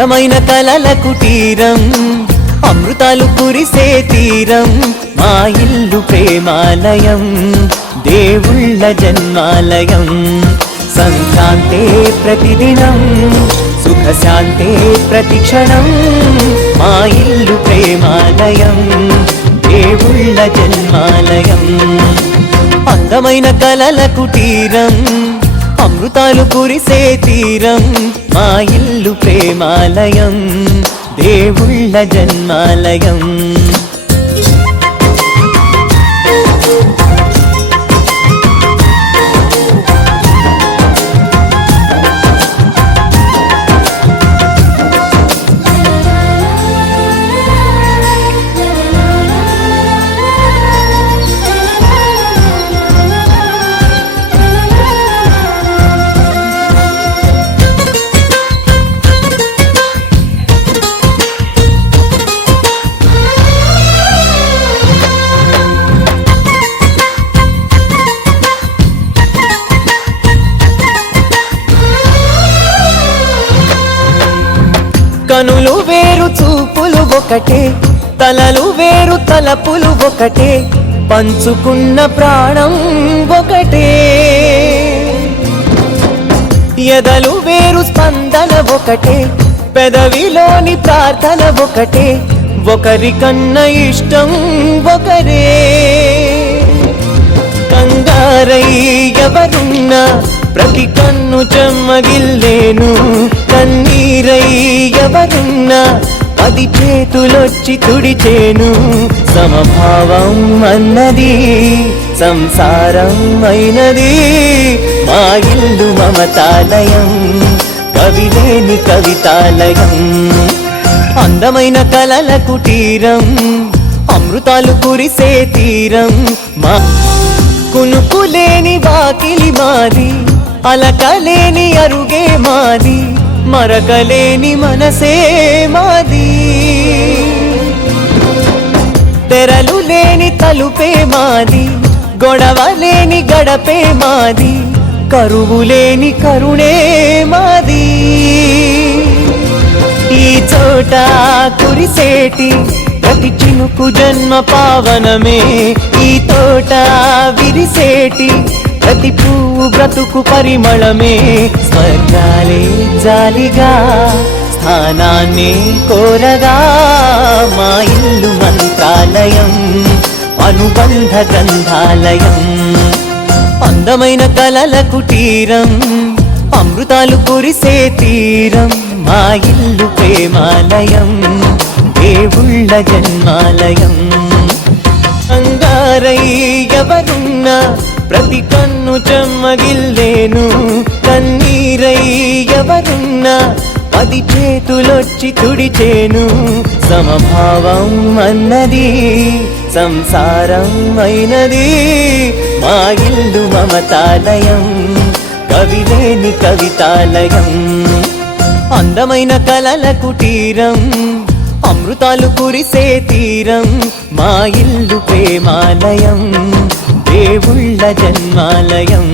అందమైన కలల కుటీరం, అమృతాలు కురిసే తీరం, మా ఇల్లు ప్రేమాలయం, దేవుళ్ళ జన్మాలయం. సంక్రాంతే ప్రతిదినం, సుఖశాంతే ప్రతిక్షణం, మా ఇల్లు ప్రేమాలయం, దేవుళ్ళ జన్మాలయం. అందమైన కలల కుటీరం, అమృతాలు కురిసే తీరం, మా ఇల్లు ప్రేమాలయం, దేవుళ్ళ జన్మాలయం. కనులు వేరు చూపులు ఒకటే, తలలు వేరు తలపులు ఒకటే, పంచుకున్న ప్రాణం ఒకటే. ఎదలు వేరు స్పందన ఒకటే, పెదవిలోని ప్రార్థన ఒకటే, ఒకరికన్నా ఇష్టం ఒకరే. కంగారై ఎవరున్నా ప్రతి కన్ను చెమ్మగిల్లేను, కన్నీరై ఎవరున్నా 10 చేతులొచ్చి తుడిచేను. సమభావం అన్నది సంసారం అయినది, మా ఇల్లు మమతాలయం, కవిలేని కవితాలయం. అందమైన కలల కుటీరం, అమృతాలు కురిసే తీరం, మా కునుకులేని వాకిలి మాది, అలకలేని అరుగే మాది, మరకలేని మనసే మాది. తెరలు లేని తలుపే మాది, గొడవలేని గడపే మాది, కరువులేని కరుణే మాది. ఈ చోట కురిసేటి ప్రతి చినుకు జన్మ పావనమే, ఈ తోట విరిసేటి ప్రతి పువ్వు బ్రతుకు పరిమళమే. స్వర్గాలే జాలిగా స్థానాన్ని కోరగా, మా ఇల్లు మంత్రాలయం, అనుబంధ గ్రంథాలయం. అందమైన కలల కుటీరం, అమృతాలు కురిసే తీరం, మా ఇల్లు ప్రేమాలయం, దేవుళ్ళ జన్మాలయం. అంగారై ఎవరున్నా ప్రతి కన్ను చెమ్మగిల్లేను, కన్నీరై ఎవరున్నా 10 చేతులొచ్చి తుడిచేను. సమభావం అన్నది సంసారం అయినది, మా ఇల్లు మమతాలయం, కవిలేని కవితాలయం. అందమైన కలల కుటీరం, అమృతాలు కురిసే తీరం, మా ఇల్లు ప్రేమాలయం, దేవుళ్ళ జన్మాలయం.